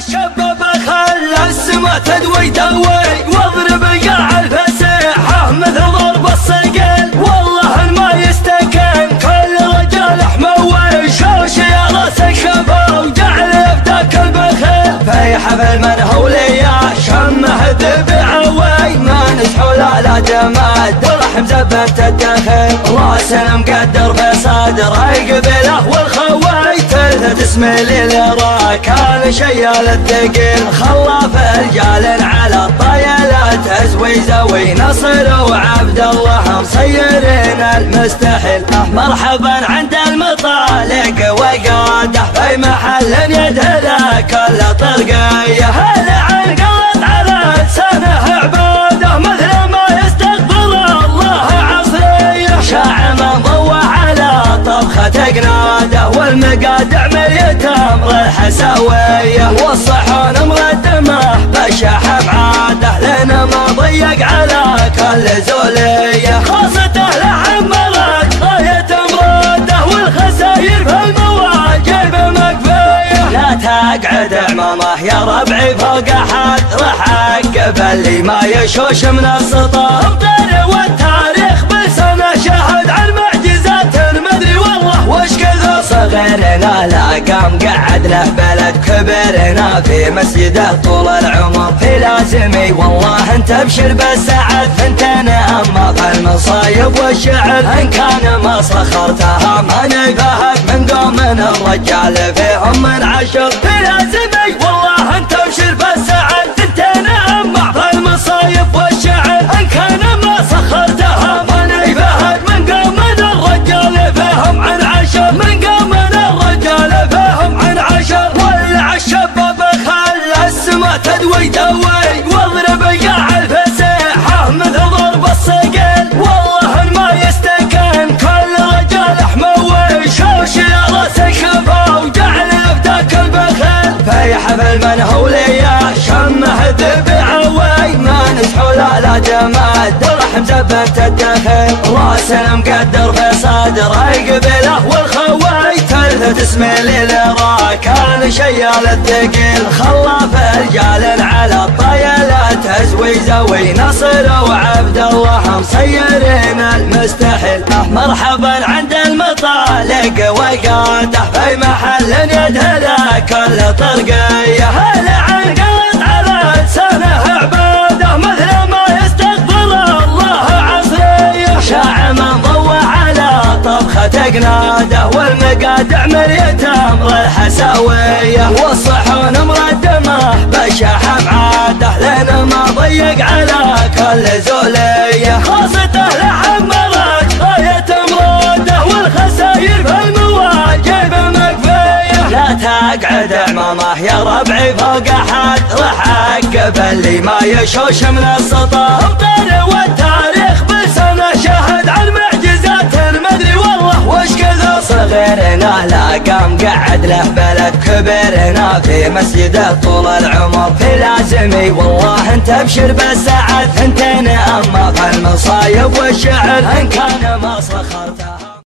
الشباب خلى السما تدوي دوي واضرب قاع الفسيحة مثل ضرب الصقل. والله ما يستكن كل رجال حموي شوش يا راس الشباب وجعل يفتك البخيل. في حفل من هو ليا شمه ذبعوي ما نسحو لا جماد درح مزبنت الدخل. راس مقدر في صدره يقبله والخوي تلثت اسمه للرا كان شيال الثقيل. خلاف رجال على الطيلات ازوي زوي نصر وعبد الله مصيرين المستحيل. مرحبا عند المطالق وقاده في محل يدهله كل طرقيه. هلا عن قلت على لسانه عباده مثل ما يستقبل الله عصريه. شاع من ضوى على طبخة قناده والمقادع مليت امر الحساويه. والصحون مقدمه بشاح بعاده لنا ما ضيق على كل زوليه. خاصته لعمرت غايه مراده والخساير في المواجب مكفيه. لا تقعد عمامه يا ربعي فوق احد راح اقف اللي ما يشوش من السطر. والتاريخ بلسانه شاهد عن معجزات مدري والله وش كثر. صغيرنا لا قام قعد له بلد كبرنا في مسجده طول العمر في لازمي. والله انت ابشر بالسعد ثنتنا اما في المصايب والشعر ان كان ما صخرتها ما نفهد من قوم الرجال فيهم من عشر في لازمي. والله انت ابشر بالسعد ثنتنا اما في المصايب والشعر ان كان ما صخرتها ما نفهد من قوم الرجال فيهم عن عشر من قوم الرجال فيهم عن عشر. ولع الشباب خلى السما تدوي دوي واضرب قاع الفسيحة مثل ضرب الصقل. والله ما يستكن كل رجال حموي شوش يا راس الشفا وجعل يفتك البخيل. في حفل من هو ليا شمه ذبعوي ما نسحو لا جماد درح مزبنت الدخل. راس مقدر في صدره يقبله والخوي تلثت اسمه للرا كان شيال الثقيل. خلاف رجال على الطيلات ازوي زوي نصر وعبد الله مصيرين المستحيل. مرحبا عند المطالق وقاده في محل يدهله كل طرقيه. هلا عن قلت على لسانه عباده مثل ما يستقبل الله عصريه. شاع من ضوى على طبخة قناده والمقادع مليت امر الحساويه. والصحون مقدمه بشاح بعاده لنا ما ضيق على كل زوليه. خاصته لعمرت غايه مراده والخساير في المواجب مكفيه. لا تقعد عمامه يا ربعي فوق احد راح اقف اللي ما يشوش من السطر. والتاريخ بلسانه شاهد عن معجزات مدري والله وش كثر. صغيرنا لا قام قعد له بلد كبرنا في مسجده طول العمر في لازمي. والله انت ابشر بالسعد ثنتين اما في المصايب والشعر ان كان ما صخرت